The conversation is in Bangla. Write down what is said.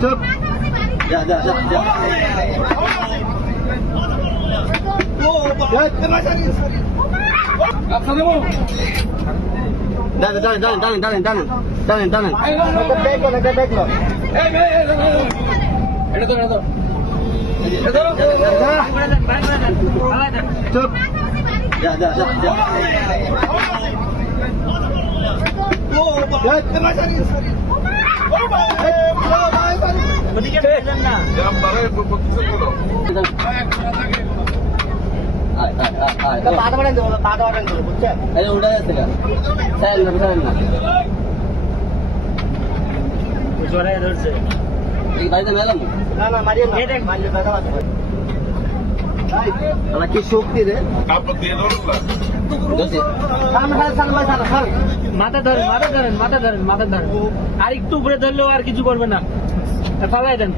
চুপ যা যা যা যা টানেন চুপ যা যা যা যা উঠে যাচ্ছে কি শক্তি রে মাথা ধরেন আর একটু উপরে ধরলেও আর কিছু করবে না, ফালাই দেন।